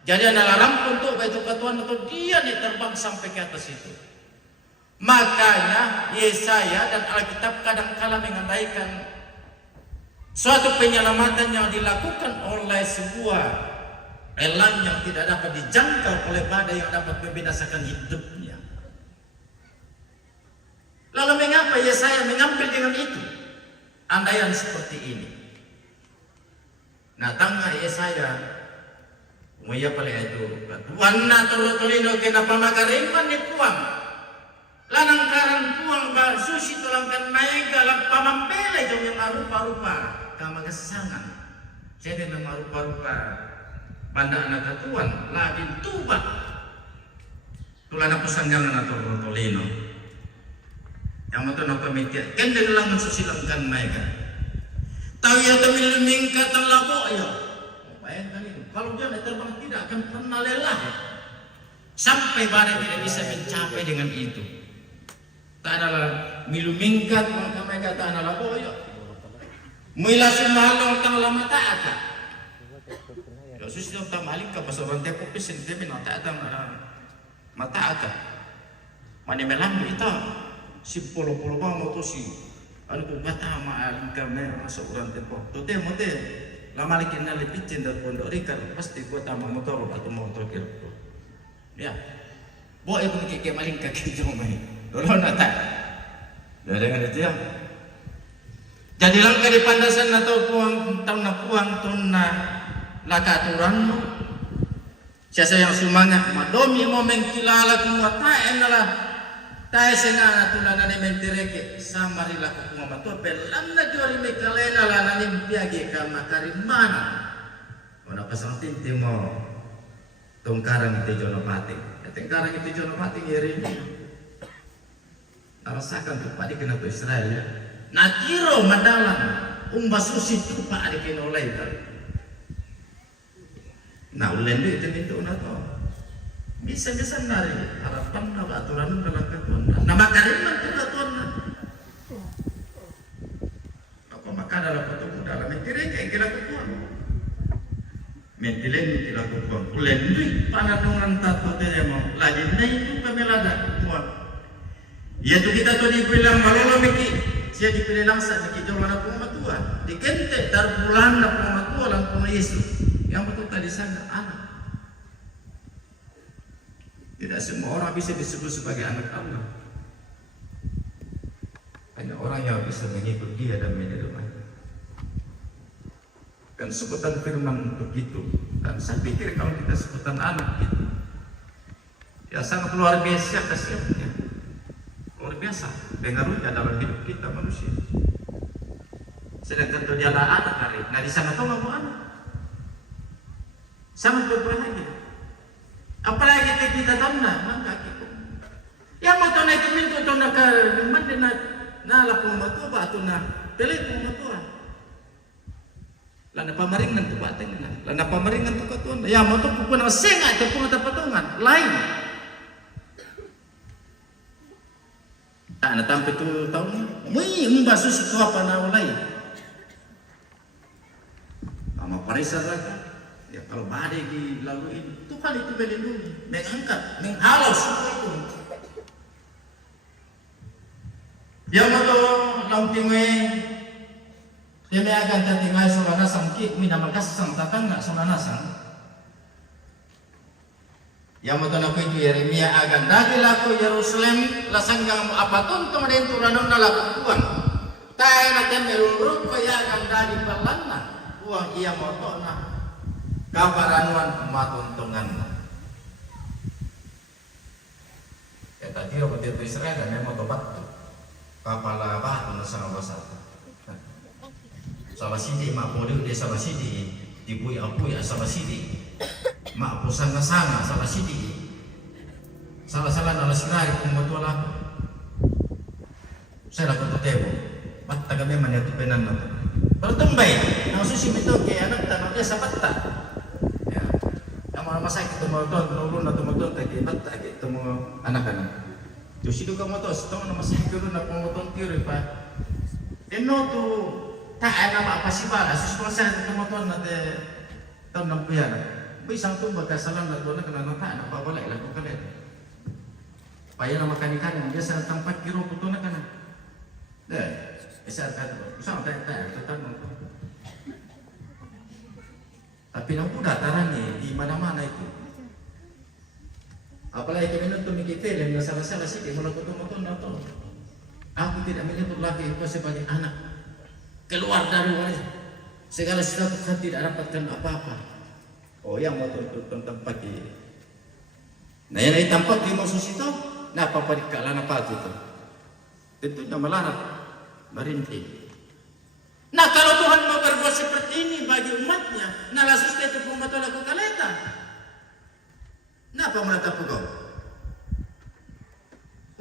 Jadi adalah rampun untuk itu ketuan itu dia nih terbang sampai ke atas itu. Makanya Yesaya dan Alkitab kadang-kala mengandaikan suatu penyelamatan yang dilakukan oleh sebuah elang yang tidak dapat dijangkau oleh badai yang dapat membinasakan hidupnya. Lalu mengapa Yesaya mengambil dengan itu? Andaian seperti ini. Nah, tangga Yesaya Umaya pala itu Tuhan na tolino kenapa makarimpan ni puang lanang karang puang ba susi tulangkan maiga lang pamampela itu yang rupa-rupa kamagasangan jadi memang rupa-rupa banda anak tuan labin tuba tulana pusanggangan atau tolino yang mau tuh pemikiran kende lang susilangkan maiga tahu ya tamil mingkat ang labo ya bayangkan itu kalau dia terbang tidak akan pernah lelah sampai badai tidak bisa mencapai dengan itu. Tak adalah milu mingkat maka mereka tak adalah boyo. Mila sumalong tang lama tak ada. Yesus itu tak malik ke pasal orang tepuk pesen dia tak ada mata ada. Mana melam itu si polo-polo bang motor si anu tu mata maalim karena masuk orang tepuk. Tote mote lama lagi nali picin dan pondok rikar pasti gua tambah motor atau motor kira ya boy pun keke maling kaki jomai dulu nata dah dengan itu ya jadi langkah di pandasan atau puang tunna laka aturan siasa yang semangat madomi mau mengkilala kumwa tae nalah tae senana tunana ni mentireke sama rilaku kumwa matua belam na jori mekalena la nani mpiage kama karimana ona pasang tinti mo tongkarang itu jono pati tengkarang itu jono pati ngiri narasakan tuh padi kena tuh Israel ya nakiro madalang umbasusi tuh pak adik oleh kali nah ulen itu nato bisa nari harapan na aturan dalam ketuan nama kariman tuh ketuan apa maka dalam ketemu dalam mentire kayak kira ketuan mentilen tidak ketuan ulen itu panadungan tato teh mau lagi naik itu pemelada ketuan ya tuh kita tuh dibilang malolo miki siya dipilih langsa miki jauh mana pematua dikente darbulan na pematua lang pema Yesus yang betul tadi sana anak. Tidak semua orang bisa disebut sebagai anak Allah. Hanya orang yang bisa mengikut dia dan menerima. Kan sebutan firman begitu. Dan saya pikir kalau kita sebutan anak gitu, ya sangat luar biasa kasihannya. Luar biasa pengaruhnya dalam hidup kita manusia. Sedangkan dia adalah anak hari. Nah di sana tuh nggak mau anak. Sangat berbahaya. Apalagi kita tanah mangka kita yang mau tanah itu minta tanah ke mana na lapung matu ba tu na telit mo matu lana pamaringan tu ba tengna lana pamaringan tu katuan ya mo tu pun senga tu pun patungan lain ana tampe tu tahun mui umbasu situ apa na ulai ama parisa lagi ya kalau badai dilalui Tuhan itu melindungi, mengangkat, menghalau semua itu. Dia mato lampingwe, dia akan tertinggal solana sangki, minamakas sang tatang nak solana sang. Yang mato nak itu Yeremia akan dari laku Yerusalem, lasanggang apa tuntun dengan turanon nalaku kuang. Tayo na temerurut kaya akan dari balana, kuang ia moto na. Kaparanuan matuntungan. Ya tadi waktu itu Israel dan memang tobat tu. Kapala batu nasang basat. Sama sidi mak poli dia sama sidi dibui apuy sama sidi. Mak pusang nasanga sama sidi. Salah-salah nala sirai kumatuala. Saya lakukan tebo. Batta kami menyatu penan na. Kalau tumbay, nang susi mito kay anak tanong dia sapat ta. Masa kita mau tuan nurun atau mau tuan tadi batta kita mau anak-anak. Tu sido kamu tu setong nama saya turun nak mau tuan kiri pak. Eno tu tak ada apa sih pak. Asus proses itu mau tuan nanti tahun 60-an. Isang tumbag kasalan na doon na kananata, napabalay lang ko kalit. Paya na makanikan, dia sa tempat kiro puto na kana. Deh, isa kata, usang tayo, tatanong ko. Tapi nang dataran di mana-mana itu. Apalagi kami nonton di film, nggak salah-salah sih, dia mulai nonton. Aku tidak melihat lagi itu sebagai anak keluar dari wajah. Segala sesuatu kan tidak dapatkan apa-apa. Oh, yang mau tuntut tempat ini. Nah, yang tempat di maksud itu, nah apa di kalangan apa itu? Tentunya melarang, merintih. Nah, kalau Tuhan mau berbuat seperti ini bagi umatnya, nah lasus itu pembantu laku kaleta. Nah, apa menatap kau?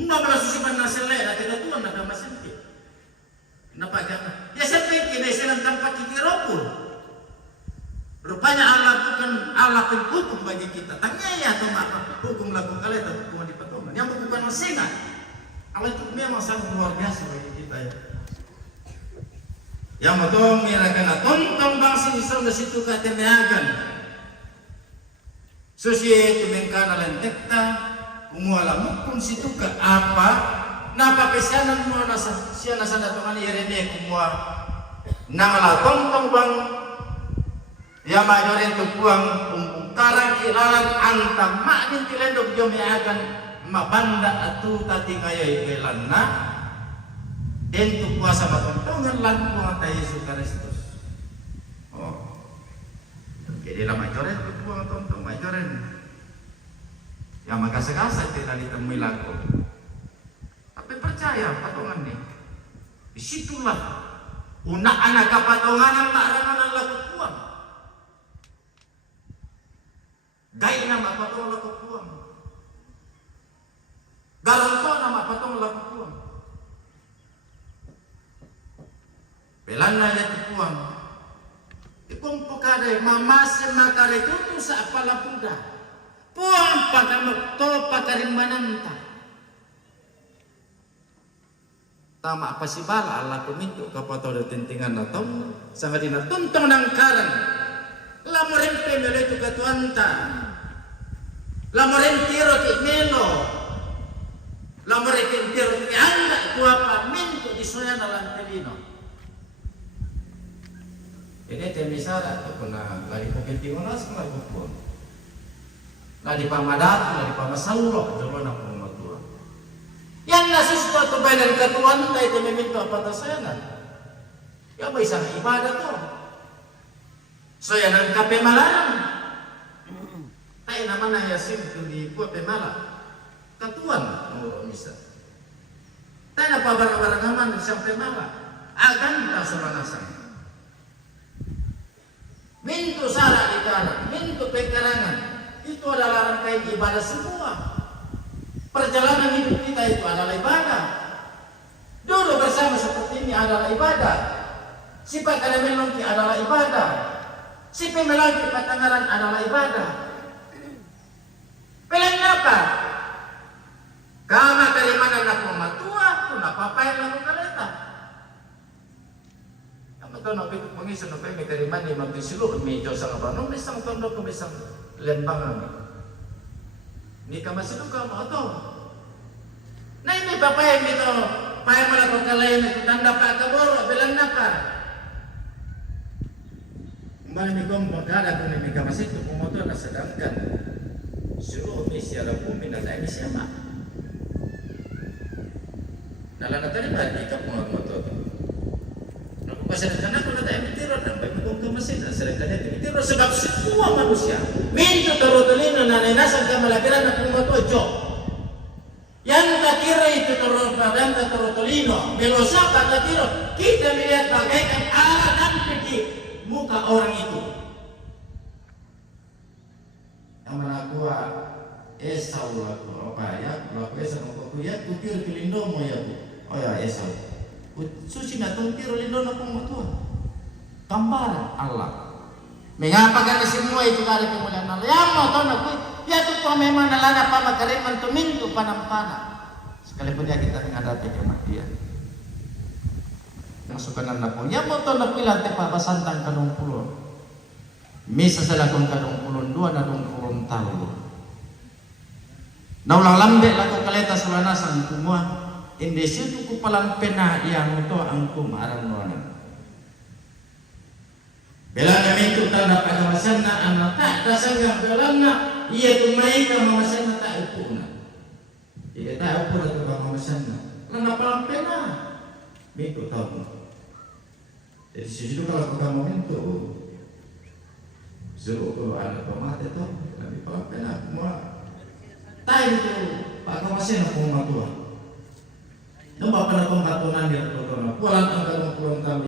Umma lasus iban naselera, tidak Tuhan nak masinti. Kenapa jangan? Ya saya pikir ini selang tempat kikiropul. Rupanya Allah hukum bagi kita. Tanya ya atau apa? Hukum laku kaleta, hukum di petungan. Yang bukan masingan. Allah itu memang sangat luar biasa bagi kita ya. Yang betul mirakan tontong bangsa Israel di situ kateneagan. Susi itu mengkana lentekta, umuala mukun situ ke apa? Napa pesanan mua nasa siana sana tuan irene kumua. Nangala tontong bang ya majoren tu puang karang ilalan antam maknin tilendok jom akan mabanda atu tati ngayai belanna untuk kuasa matontongan lan puang ta Yesus Kristus. Oh. Jadi lah majoren tu puang tontong majoren. Yang magasa-gasa tidak ditemui laku. Tapi percaya patongan ni. Disitulah unak anak kapatonganan makrangan laku puang. Gay nama patong laku puang. Garanto nama patong laku puang. Belanda ya puang. Ikung pokade mamase makare tutu sa palapuda. Puang pagamakto pakarimbananta. Tama apa si bala Allah kuminto kapato da tintingan na tong sangat dinatuntong ng karan. Lamorin pemelo itu katuanta. Lamorin tiro ti melo. Lamorin tiro ti anda tu apa minto di soya na lantelino. Ini temisara tu puna lari pagkintingonas ng lagupon. Lari pamadat, lari pamasauro, dalo na pumatua. Yang nasusto tu bayan katuanta itu meminto apa tasayanan. Ya ba isang ibadah to. So yan ang kapemalan. Tayo naman na yasim kundi po pemala. Katuan ng misa. Tayo na pabarang-barang naman isang pemala. Agan ta sa manasan. Minto sara ikara, minto pekarangan. Itu adalah rangkaian ibadah semua. Perjalanan hidup kita itu adalah ibadah. Duduk bersama seperti ini adalah ibadah. Sifat elemen adalah ibadah. Si pemelagi patangaran adalah ibadah. Pelain apa? Kama kalimanan aku matua, kung napapayan lang ko kaleta. Ang ito, napikot mangisan, may kariman ni magdisilu, may Diyos ang abanong, may isang tondo ko, may isang lenbangan. Hindi ka masilu ka mo ito. Na hindi papayan dito, payan mo lang ko kalayan, tanda pa kaboro, bilang na ka. Kembali kong magkala kung may kamasit ko pumoto na sedangkan suruh misi ala bumi na tayo misi ama. Nalanatan ba? Ikaw kung magmoto. Nakupasanan ako na tayo mitiro na may kong kamasit na sedangkan niya mitiro sebab semua manusia minto terutulino na nanasan ka malakiran na pumoto jo. Yang takira itu terutulino belosa kata tiro kita melihat bagaikan alat dan peti muka orang itu. Yang menakuha Esau laku apa ya? Laku Esau laku ya kupir kilindo mo ya bu. Oh ya Esau. Suci na tumpir lindo na pumutuan. Gambaran Allah. Mengapa kan semua itu dari kemuliaan Allah? Yang mau tahu nak ya tu kau memang nalana pa magkariman tuminto panampana. Sekalipun ya kita menghadapi kematian. Masukanan na po. Yan mo ito napilan te papasantang kanong pulon. Misa sa lakong kanong pulon dua na dong Gorontalo. Naulang lambe lako kaleta sulanasan kumua. Hindi situ ko palang pena yang ito ang kumarang noon. Bela kami ito tanda pagkawasan na ang nata. Kasanggang belang na iya tumay ka mawasan na tao po na. Iya tao po na ito mawasan na. Lang palang pena. Mito tao mo. Jadi situ kalau kita momento suruh ko anak pamate to. Labi palang pena. Tayo ito pagkawasan na kung matuwa. Nung ba pala kong katunan dito, walang ang galong